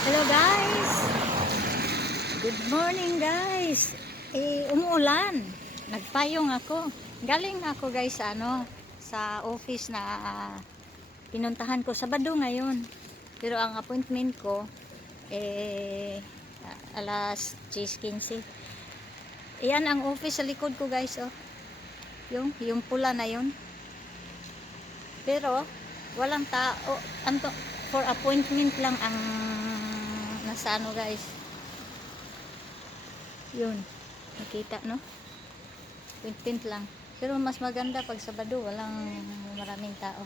Hello guys! Good morning guys! Umuulan. Nagpayong ako. Galing ako guys sa sa office na pinuntahan ko. Sabado ngayon. Pero ang appointment ko alas 10:15. Ayan ang office sa likod ko guys. Oh. Yung pula na yun. Pero walang tao. For appointment lang ang nasa guys. Yun. Nakita no? Appointment lang. Pero mas maganda pag Sabado walang maraming tao.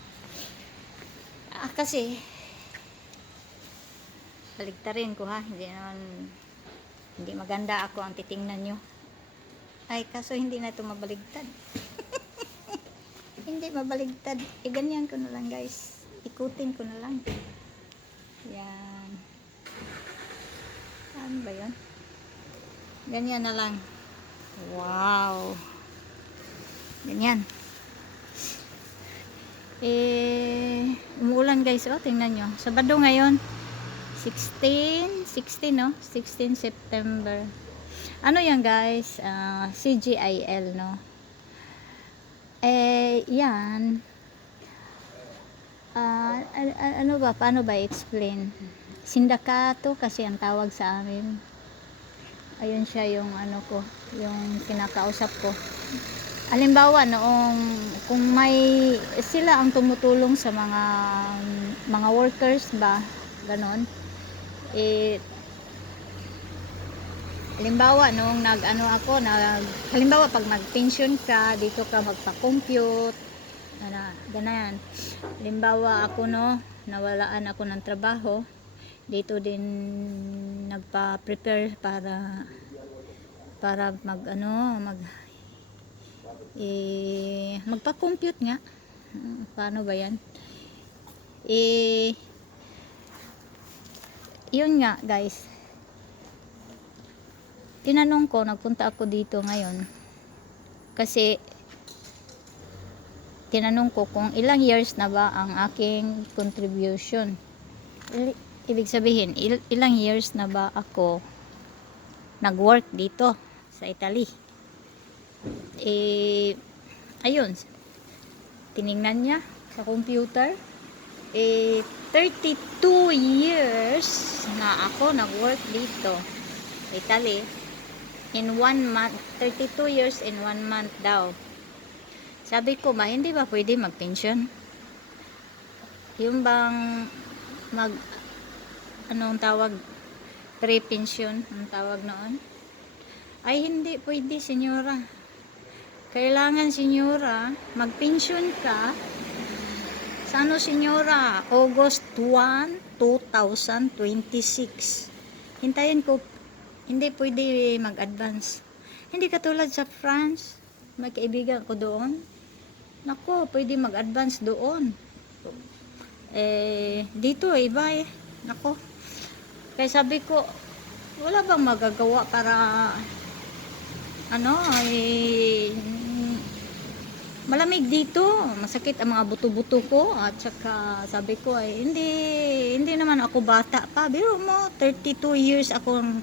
Kasi baligtarin ko ha. Hindi maganda ako ang titingnan nyo. Ay kaso hindi na ito mabaligtad. Hindi mabaligtad. Ganyan ko na lang guys. Ikutin ko na lang. Yan. Ano ba yun? Ganyan na lang. Wow. Ganyan. Umuulan guys. Oh, tingnan nyo. Sabado ngayon. 16 no? 16 September. Ano yan guys? CGIL no? Yan. Ano ba? Paano ba i-explain? Sindakato kasi ang tawag sa amin. Ayun siya yung yung kinakausap ko. Halimbawa kung may sila ang tumutulong sa mga workers ba, ganon. Halimbawa halimbawa pag mag-pension ka, dito ka magpa-compute. Ganyan. Halimbawa ako nawalaan ako ng trabaho, dito din nagpa-prepare para magpa-compute nga. Paano ba yan? Yun nga guys. Tinanong ko, nagpunta ako dito ngayon kasi tinanong ko kung ilang years na ba ang aking contribution. Ibig sabihin, ilang years na ba ako nag-work dito sa Italy. Ayun, tiningnan niya sa computer. 32 years na ako nag-work dito sa Italy. In 1 month, 32 years in 1 month daw. Sabi ko ba, hindi ba pwede mag-pension? Yung bang anong tawag? Pre-pension, ang tawag noon? Ay, hindi pwede, senyora. Kailangan, senyora, mag-pension ka sa senyora? August 1, 2026. Hintayin ko. Hindi pwede mag-advance. Hindi katulad sa France. May kaibigan ko doon. Nako, pwede mag-advance doon. Dito iba eh. Nako. Kaya sabi ko, wala bang magagawa para malamig dito. Masakit ang mga buto-buto ko. At saka sabi ko ay hindi naman ako bata pa. Biro mo, 32 years akong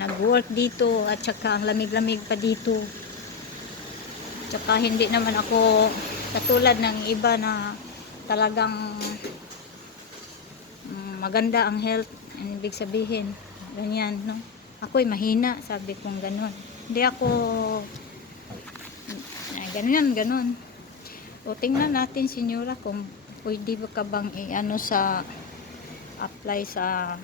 nag-work dito at saka ang lamig-lamig pa dito. Tsaka hindi naman ako katulad ng iba na talagang maganda ang health. Ibig sabihin, ganyan, no? Ako'y mahina, sabi kong ganun. Hindi ako ganun. O tingnan natin, senyora, kung pwede ka bang apply sa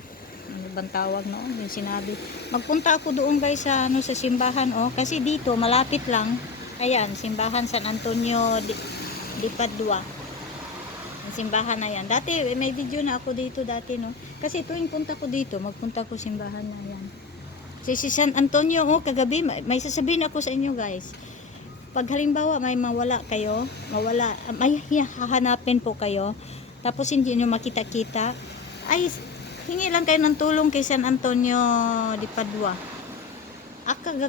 ano bang tawag noon, yung sinabi. Magpunta ako doon guys sa sa simbahan kasi dito malapit lang. Ayan, simbahan San Antonio di Padua. Ang simbahan na yan. Dati may video na ako dito dati no. Kasi tuwing punta ko dito, magpunta ko simbahan na yan. Si San Antonio kagabi may sasabihin ako sa inyo guys. Pag halimbawa may may hahanapin po kayo, tapos hindi nyo makita-kita, ay hingi lang kayo ng tulong kay San Antonio di Padua.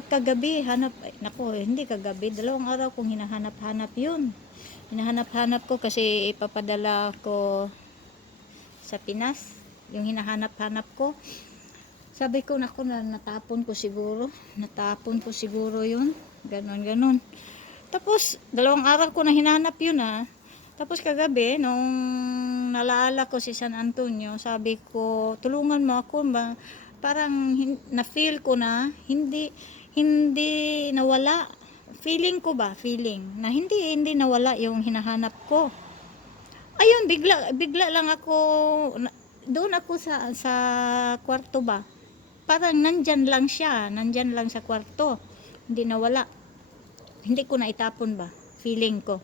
Kagabi, hindi kagabi, 2 araw kong hinahanap-hanap yun. Hinahanap-hanap ko kasi ipapadala ko sa Pinas. yung hinahanap-hanap ko. Sabi ko, naku, natapon ko siguro yun, ganon. Tapos 2 araw ko na hinanap yun Tapos kagabi nung nalaala ko si San Antonio, sabi ko, tulungan mo ako ba, parang na feel ko na hindi nawala. Feeling na hindi nawala yung hinahanap ko. Ayun, bigla lang ako doon ako sa kwarto ba. Parang nandyan lang sa kwarto. Hindi nawala. Hindi ko na itapon ba, feeling ko.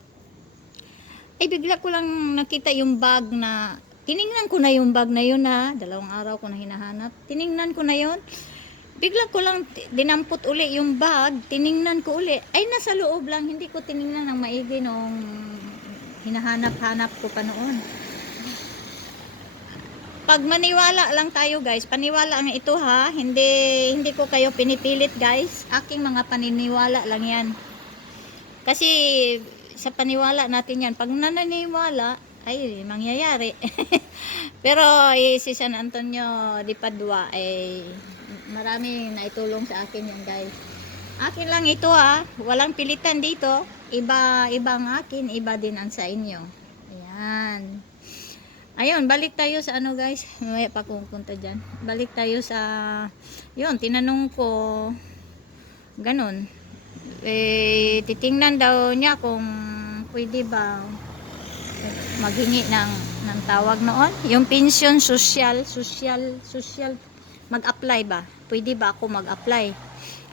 Ay bigla ko lang nakita yung bag na, tiningnan ko na yung bag na yun 2 araw ko na hinahanap. Tiningnan ko na yun. Bigla ko lang dinampot uli yung bag, tiningnan ko uli. Ay nasa loob lang, hindi ko tiningnan ng maigi nung hinahanap-hanap ko pa noon. Pag maniwala lang tayo guys, paniwala ang ito hindi ko kayo pinipilit guys. Aking mga paniniwala lang yan. Kasi sa paniwala natin yan, pag nananiwala, ay mangyayari. Pero si San Antonio de Padua, maraming naitulong sa akin yan guys. Akin lang ito walang pilitan dito. Ibang akin, iba din ang sa inyo. Ayan. Ayun, balik tayo sa guys. May pa pupunta dyan. Balik tayo sa, yun, tinanong ko, ganun. Titingnan daw niya kung pwede ba maghingi ng tawag noon. Yung pension social, mag-apply ba? Pwede ba ako mag-apply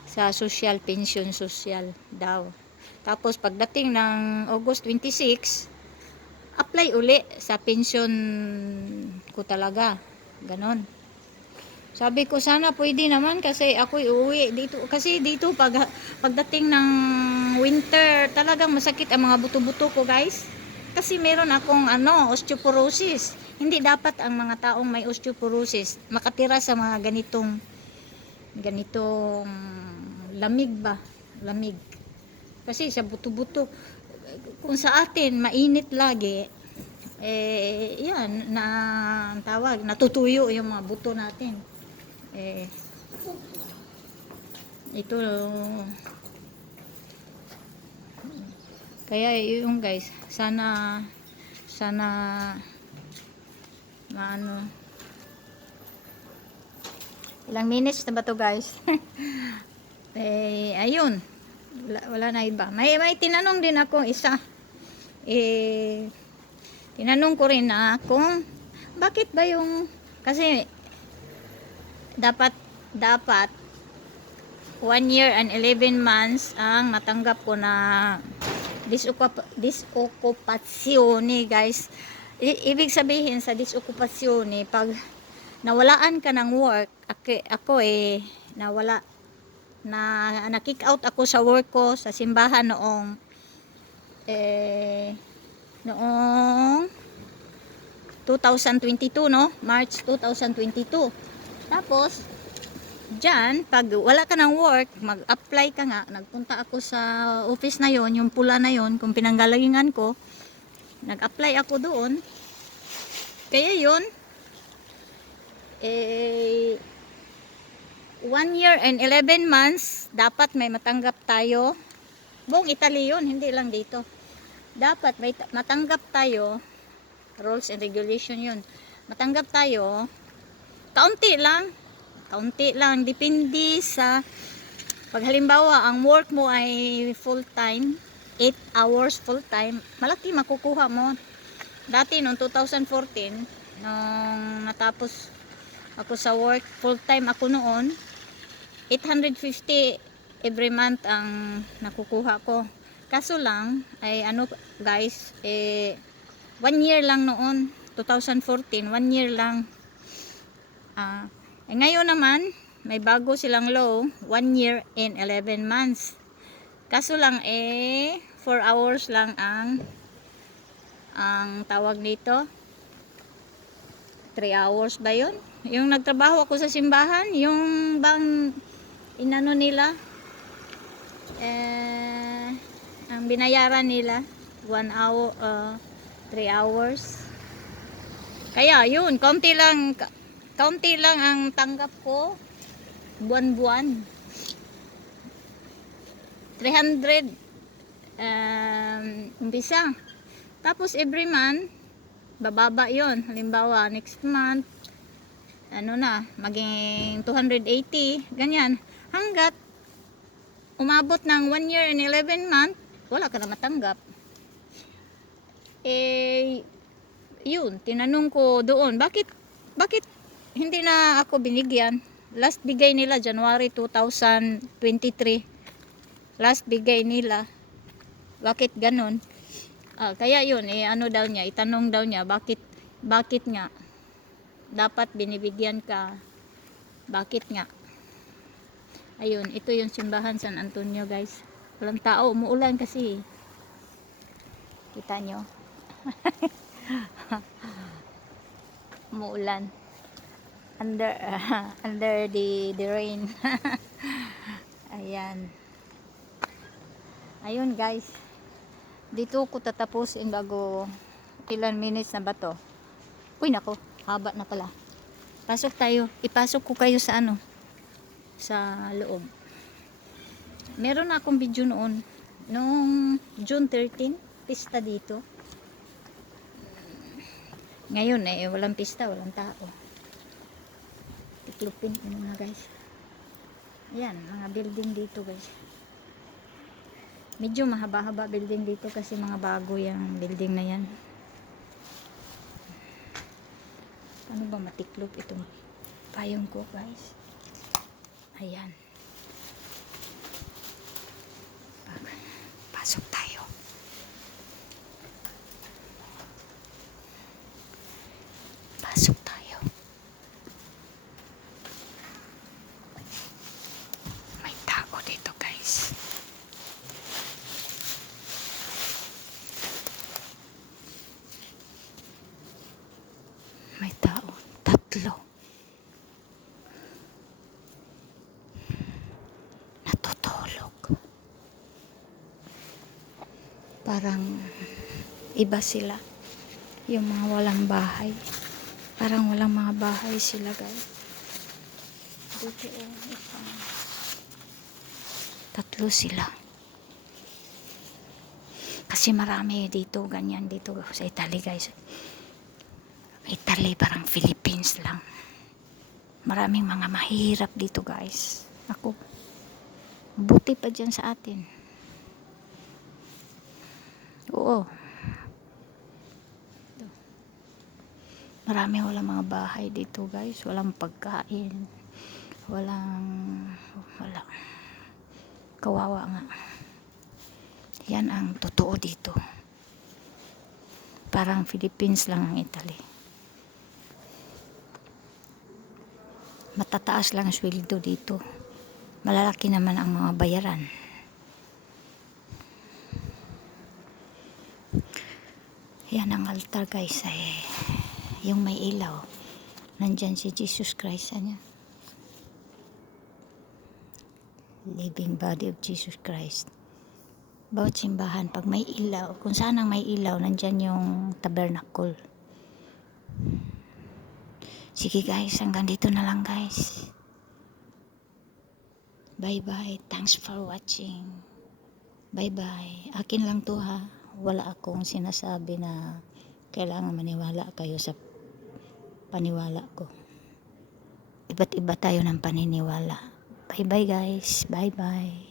sa social pension social daw. Tapos pagdating ng August 26, apply uli sa pension ko talaga. Ganon. Sabi ko sana pwede naman kasi ako uuwi dito. Kasi dito pagdating ng winter, talagang masakit ang mga buto-buto ko guys. Kasi meron akong osteoporosis. Hindi dapat ang mga taong may osteoporosis makatira sa mga ganitong lamig ba? Lamig. Kasi sa buto-buto, kung sa atin mainit lagi, yan na ang tawag, natutuyo yung mga buto natin. Ito kaya yung guys, sana maano, ilang minutes na ba to guys? Ayun, wala na iba. May tinanong din ako isa. Tinanong ko rin kung bakit ba yung, kasi dapat 1 year and 11 months ang natanggap ko na disokupasyoni guys. Ibig sabihin sa disokupasyoni, pag nawalaan ka ng work, ako nawala, na-kick out ako sa work ko sa simbahan noong 2022 March 2022. Tapos diyan, pag wala ka ng work, mag-apply ka nga. Nagpunta ako sa office na yon, yung pula na yon, kung pinanggalingan ko. Nag-apply ako doon. Kaya yon 1 year and 11 months, dapat may matanggap tayo. Buong Italy yun, hindi lang dito. Dapat may matanggap tayo, rules and regulation yun. Matanggap tayo, kaunti lang, depende sa, pag halimbawa, ang work mo ay full time, 8 hours full time, malaki makukuha mo. Dati noong 2014, nung natapos ako sa work, full time ako noon, 850 every month ang nakukuha ko. Kaso lang, ay guys, 1 year lang noon, 2014, 1 year lang. Ngayon naman, may bago silang law, 1 year and 11 months. Kaso lang 4 hours lang ang tawag nito. 3 hours ba yun? Yung nagtrabaho ako sa simbahan, yung bang inano nila, ang binayaran nila 1 hour, 3 hours. Kaya yun, konti lang Kaunti lang ang tanggap ko. Buwan-buwan. 300 umpisa. Tapos every month, bababa yon. Halimbawa, next month, ano na, maging 280. Ganyan. Hanggat umabot ng 1 year and 11 month, wala ka na matanggap. Eh, yun, tinanong ko doon, bakit hindi na ako binigyan? Last bigay nila, January 2023. Last bigay nila. Bakit ganun? Kaya yun, ano daw niya, itanong daw niya, bakit nga? Dapat binibigyan ka. Bakit nga? Ayun, ito yung simbahan San Antonio, guys. Walang tao, umuulan kasi. Kita nyo? Umuulan. Under the rain. Ayan. Ayun, guys. Dito ko tatapusin bago ilan minutes na ba to? Uy, nako. Haba na pala. Pasok tayo. Ipasok ko kayo sa ano? Sa loob. Meron na akong video noon. Noong June 13, pista dito. Ngayon walang pista, walang tao. Tiklupin ko muna, guys. Ayan, mga building dito, guys. Medyo mahaba-haba building dito kasi mga bago yung building na yan. Paano ba matiklop itong payong ko, guys? Ayan. Pasok tayo. Pasok tayo. May tao dito, guys. May tao. 3. Natutulog. Parang iba sila. Yung mga walang bahay. Parang walang mga bahay sila, guys. Dito isang 3 sila. Kasi marami dito, ganyan dito sa Italy, guys. Italy parang Philippines lang. Maraming mga mahirap dito, guys. Ako, buti pa dyan sa atin. Oo. Marami walang mga bahay dito, guys. Walang pagkain. Wala. Kawawa nga. Yan ang totoo dito. Parang Philippines lang ang Italy. Matataas lang ang sweldo dito. Malalaki naman ang mga bayaran. Yan ang altar, guys. Yung may ilaw. Nandyan si Jesus Christ. Living body of Jesus Christ. Bawat simbahan, pag may ilaw, kung saan ang may ilaw, nandyan yung tabernacle. Sige, guys, hanggang dito na lang, guys. Bye-bye. Thanks for watching. Bye-bye. Akin lang to, ha. Wala akong sinasabi na kailangan maniwala kayo sa paniwala ko. Iba't iba tayo ng paniniwala. Bye-bye, guys. Bye-bye.